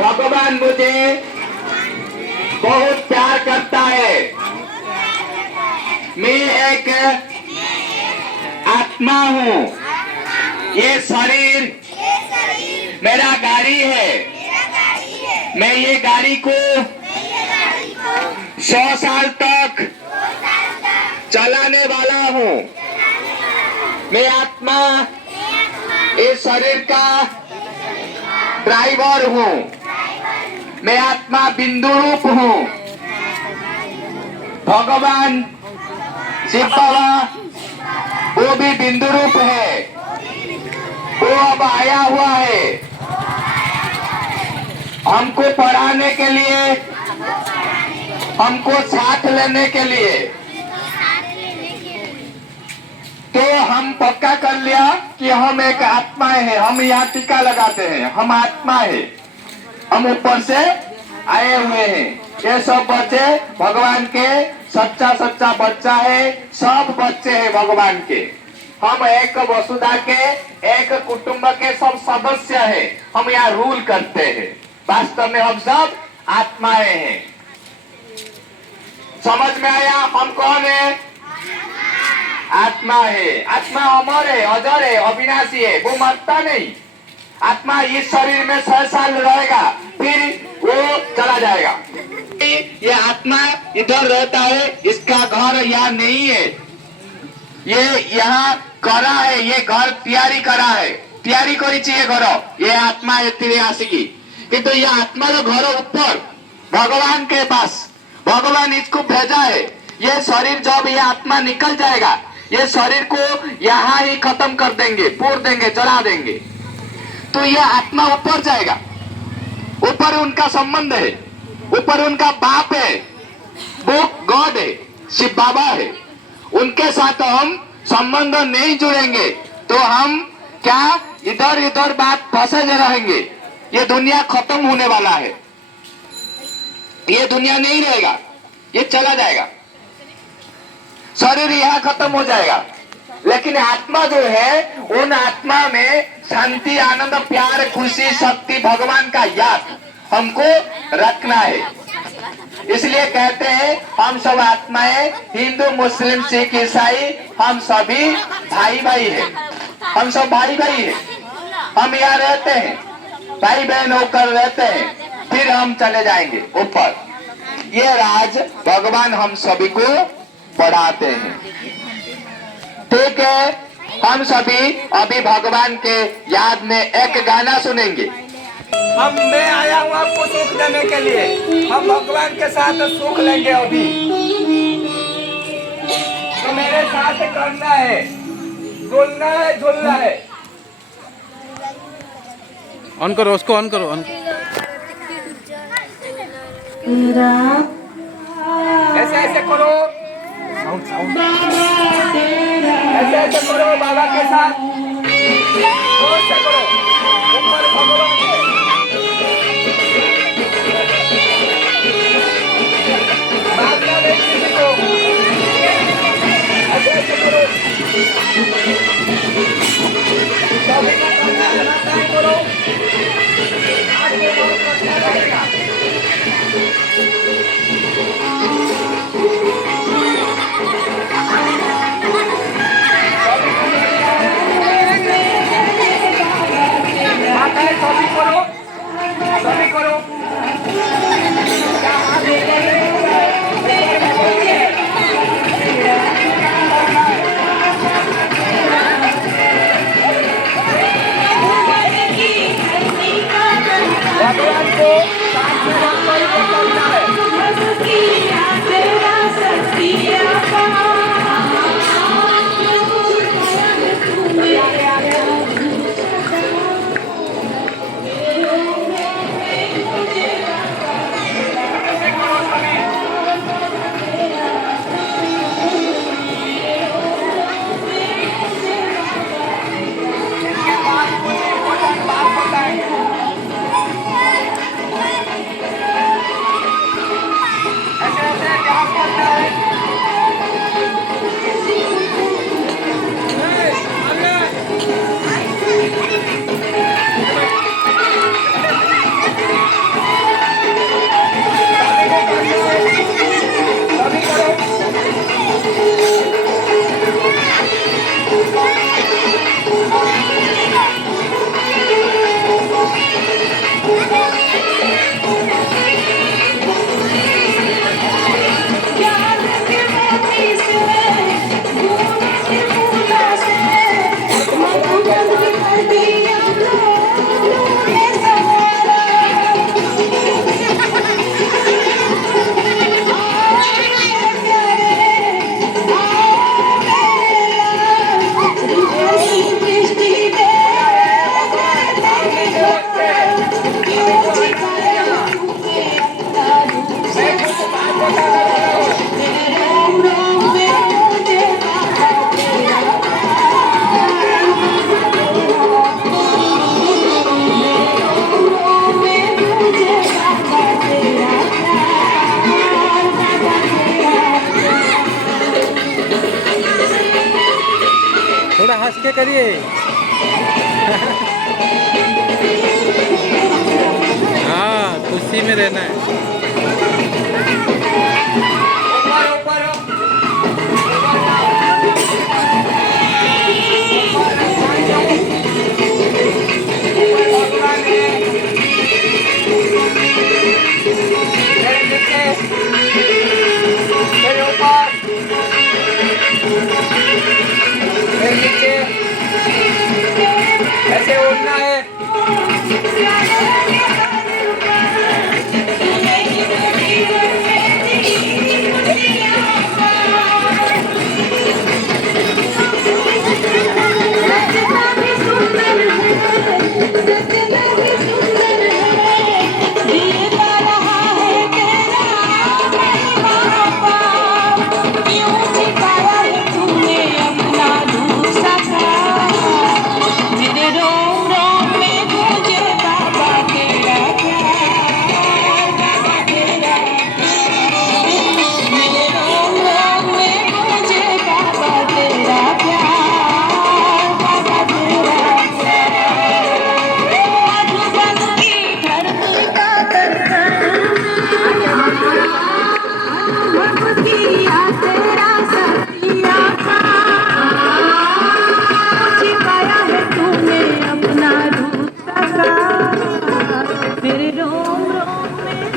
भगवान मुझे बहुत प्यार करता है। मैं एक आत्मा हूँ। ये शरीर मेरा गाड़ी है। मैं ये गाड़ी को 100 साल तक चलाने वाला हूँ। मैं आत्मा इस शरीर का ड्राइवर हूँ। मैं आत्मा बिंदु रूप हूँ। भगवान शिव बाबा वो भी बिंदु रूप है। वो अब आया हुआ है हमको पढ़ाने के लिए, हमको साथ लेने के लिए। तो हम पक्का कर लिया कि हम एक आत्माएं हैं। हम यहाँ टीका लगाते हैं, हम आत्मा है। हम ऊपर से आए हुए हैं। ये सब बच्चे भगवान के सच्चा सच्चा बच्चा है। सब बच्चे हैं भगवान के। हम एक वसुधा के, एक कुटुंब के सब सदस्य हैं। हम यहाँ रूल करते हैं। वास्तव में हम सब आत्माएं हैं। समझ में आया हम कौन है? आत्मा है। आत्मा अमर है, अजर है, अविनाशी है। वो मरता नहीं। आत्मा इस शरीर में 100 साल रहेगा, फिर वो चला जाएगा। ये आत्मा इधर रहता है। इसका घर यहाँ नहीं है। ये यहाँ करा है। ये घर तैयारी करा है। तैयारी करी चाहिए घर। ये आत्मा एतिरे आसिकी किंतु ये आत्मा तो घर ऊपर भगवान के पास। भगवान इसको भेजा है। ये शरीर जब ये आत्मा निकल जाएगा, ये शरीर को यहाँ ही खत्म कर देंगे, फोड़ देंगे, जला देंगे। तो ये आत्मा ऊपर जाएगा। ऊपर उनका संबंध है। ऊपर उनका बाप है, वो गॉड है, शिव बाबा है। उनके साथ हम संबंध नहीं जुड़ेंगे तो हम क्या इधर इधर बात फंसे रहेंगे। ये दुनिया खत्म होने वाला है। ये दुनिया नहीं रहेगा, ये चला जाएगा। शरीर यहाँ खत्म हो जाएगा, लेकिन आत्मा जो है, उन आत्मा में शांति, आनंद, प्यार, खुशी, शक्ति, भगवान का याद हमको रखना है। इसलिए कहते हैं हम सब आत्माएं, हिंदू, मुस्लिम, सिख, ईसाई, हम सभी भाई भाई हैं। हम सब भाई भाई हैं। हम यहाँ रहते हैं, भाई बहन होकर रहते हैं। फिर हम चले जाएंगे ऊपर। ये राज भगवान हम सभी को पढ़ाते हैं। ठीक है, हम सभी अभी भगवान के याद में एक गाना सुनेंगे। मैं आया हूँ आपको सुख देने के लिए। हम भगवान के साथ सुख लेंगे अभी। तो मेरे साथ करना है, झूलना है, झूलना है। ऑन करो, उसको ऑन करो, ऑन। ऐसे ऐसे करो, ऐसे ऐसे करो बाबा के साथ। जोर से करो। ऊपर भगवान है। मारना नहीं किसी को। ऐसे ऐसे करो। सभी को करना है, नाताएं करो। आगे और करना रहेगा। सभी करो, सभी करो। भगवान को साथ में करना है। हाँ खुशी में रहना है। ऊपर ऊपर भगवान है, फिर नीचे, फिर ऊपर, फिर नीचे, ऐसे उड़ना है।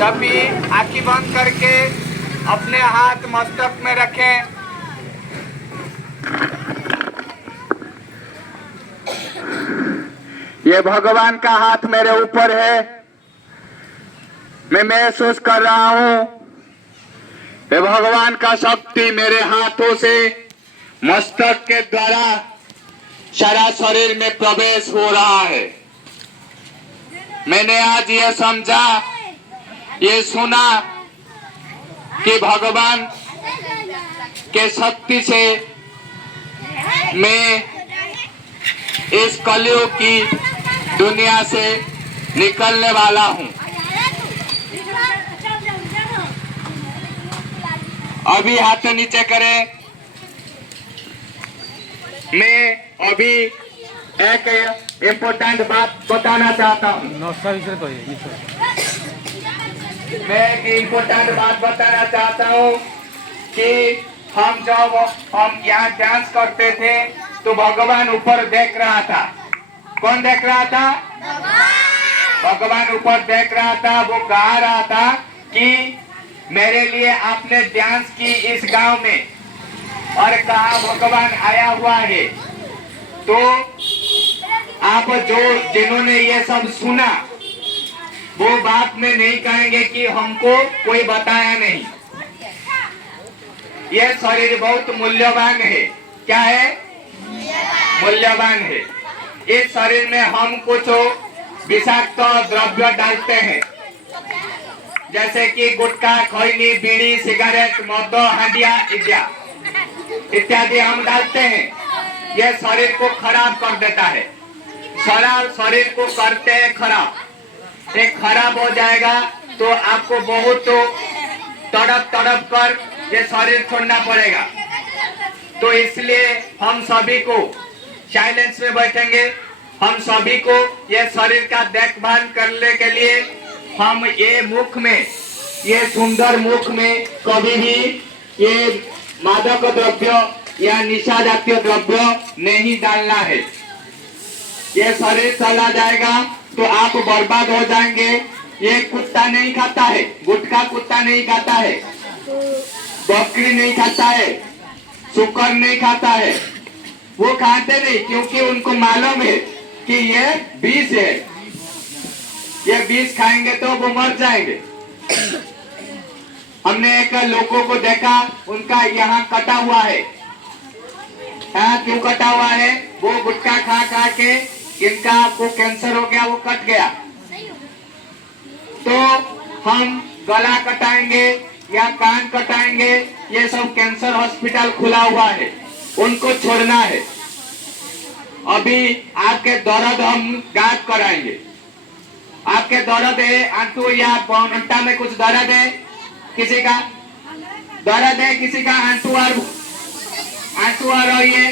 सभी आंखें बंद करके अपने हाथ मस्तक में रखें। ये भगवान का हाथ मेरे ऊपर है, मैं महसूस कर रहा हूँ ये भगवान का शक्ति मेरे हाथों से मस्तक के द्वारा सारा शरीर में प्रवेश हो रहा है। मैंने आज ये समझा, ये सुना कि भगवान के शक्ति से मैं इस कलयुग की दुनिया से निकलने वाला हूँ। अभी हाथ नीचे करें। मैं अभी एक इम्पोर्टेंट बात बताना चाहता हूँ। मैं एक इम्पोर्टेंट बात बताना चाहता हूँ कि हम जब हम यहाँ डांस करते थे तो भगवान ऊपर देख रहा था। कौन देख रहा था? भगवान ऊपर देख रहा था। वो कह रहा था कि मेरे लिए आपने डांस की इस गांव में, और कहा भगवान आया हुआ है। तो आप जिन्होंने ये सब सुना वो बात में नहीं कहेंगे कि हमको कोई बताया नहीं। ये शरीर बहुत मूल्यवान है। क्या है? मूल्यवान है। इस शरीर में हम कुछ विषाक्त द्रव्य डालते हैं, जैसे कि गुटखा, खैनी, बीड़ी, सिगरेट, मद, हांडिया इत्यादि हम डालते हैं। यह शरीर को खराब कर देता है। शरीर को करते हैं खराब। ये खराब हो जाएगा तो आपको बहुत तड़प कर ये शरीर छोड़ना पड़ेगा। तो इसलिए हम सभी को साइलेंस में बैठेंगे। हम सभी को ये शरीर का देखभाल करने के लिए हम ये मुख में, ये सुंदर मुख में कभी भी ये मादक द्रव्य या निशा जातीय द्रव्य नहीं डालना है। ये शरीर चला जाएगा तो आप बर्बाद हो जाएंगे। ये कुत्ता नहीं खाता है, गुटखा कुत्ता नहीं खाता है, बकरी नहीं खाता है, सुकर नहीं खाता है। वो खाते नहीं क्योंकि उनको मालूम है कि ये विष है। ये विष खाएंगे तो वो मर जाएंगे। हमने एक लोगों को देखा, उनका यहाँ कटा हुआ है। क्यों कटा हुआ है? वो गुटखा खा के इनका को कैंसर हो गया, वो कट गया। तो हम गला कटाएंगे या कान कटाएंगे, ये सब कैंसर हॉस्पिटल खुला हुआ है, उनको छोड़ना है। अभी आपके दर्द हम गायब कराएंगे। आपके दर्द है आंटू या पौनटा में कुछ दर्द है, किसी का दर्द है, किसी का आंटू और ये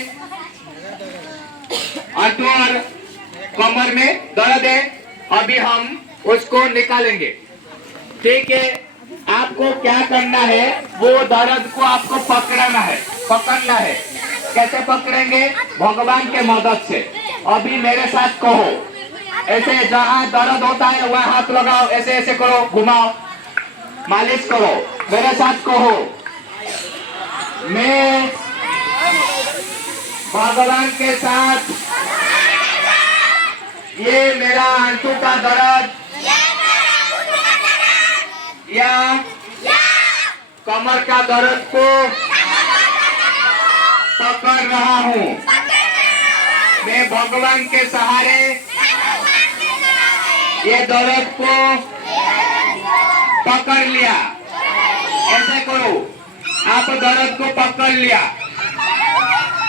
अंटू और कमर में दर्द है, अभी हम उसको निकालेंगे। ठीक है, आपको क्या करना है, वो दर्द को आपको पकड़ना है। कैसे पकड़ेंगे? भगवान के मदद से। अभी मेरे साथ कहो, ऐसे जहाँ दर्द होता है वहाँ हाथ लगाओ, ऐसे ऐसे करो, घुमाओ, मालिश करो। मेरे साथ कहो, मैं भगवान के साथ ये मेरा आंसू का दर्द या कमर का दर्द को पकड़ रहा हूँ। मैं भगवान के सहारे ये दर्द को पकड़ लिया। ऐसे करो, आप दर्द को पकड़ लिया,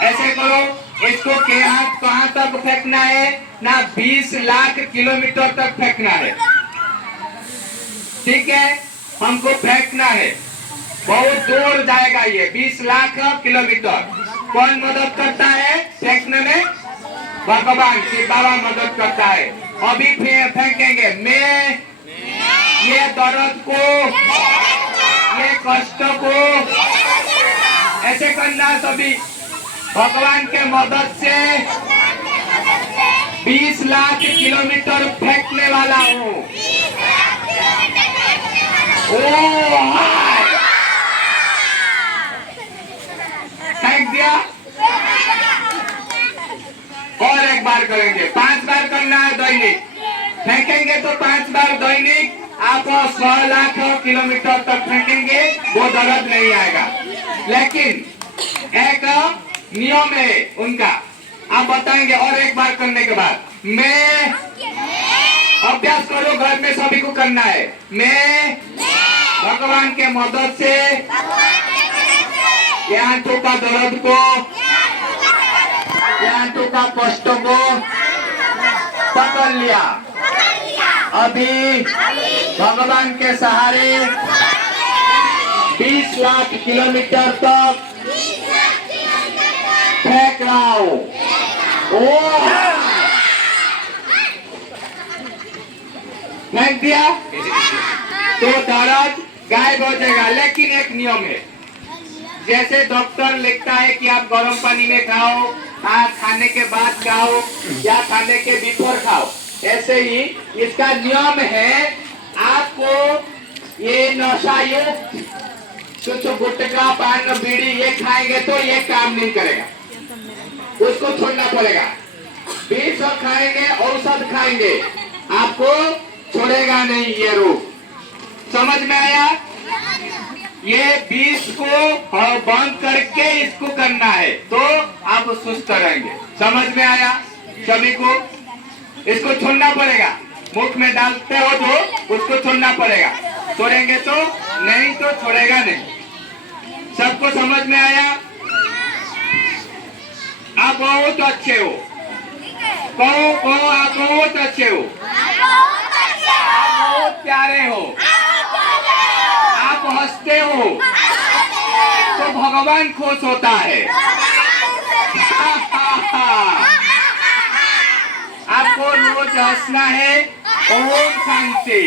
ऐसे करो। इसको के हाथ कहाँ तक फेंकना है ना, 20 लाख किलोमीटर तक फेंकना है। ठीक है, हमको फेंकना है, बहुत दूर जाएगा ये 20 लाख किलोमीटर। कौन मदद करता है फेंकने में? भगवान की बाबा मदद करता है। अभी फेंकेंगे। मैं ये दर्द को, ये कष्ट को ऐसे करना सभी। भगवान के मदद से 20 लाख किलोमीटर फेंकने वाला हूँ। फेंक दिया। और एक बार करेंगे, 5 बार करना है दैनिक। फेंकेंगे तो 5 बार दैनिक आप 100 लाख किलोमीटर तक फेंकेंगे, वो दर्द नहीं आएगा। लेकिन एक नियम है उनका, आप बताएंगे। और एक बार करने के बाद मैं अभ्यास करो, घर में सभी को करना है। मैं भगवान के मदद से ये आंखों का दर्द को, ये आंखों का कष्ट को पकड़ लिया। अभी भगवान के सहारे 20 लाख किलोमीटर तक फेंक रहा हूँ। फेंक दिया तो दर्द गायब हो जाएगा। लेकिन एक नियम है, जैसे डॉक्टर लिखता है कि आप गर्म पानी में खाओ, खाने के बाद खाओ या खाने के बिफोर खाओ, ऐसे ही इसका नियम है। आपको ये नशा युक्त कुछ गुटखा, पान, बीड़ी ये खाएंगे तो ये काम नहीं करेगा, उसको छोड़ना पड़ेगा। विष खाएंगे, औषध खाएंगे, आपको छोड़ेगा नहीं ये रोग। समझ में आया? ये विष को बंद करके इसको करना है तो आप सुस्त रहेंगे। समझ में आया सभी को? इसको छोड़ना पड़ेगा। मुख में डालते हो तो उसको छोड़ना पड़ेगा, छोड़ेंगे तो नहीं, तो छोड़ेगा नहीं। सबको समझ में आया? आप बहुत अच्छे हो। कहो आप बहुत अच्छे हो, आप बहुत प्यारे हो, आप हंसते हो तो भगवान खुश होता है। आपको रोज हंसना है। ओम शांति।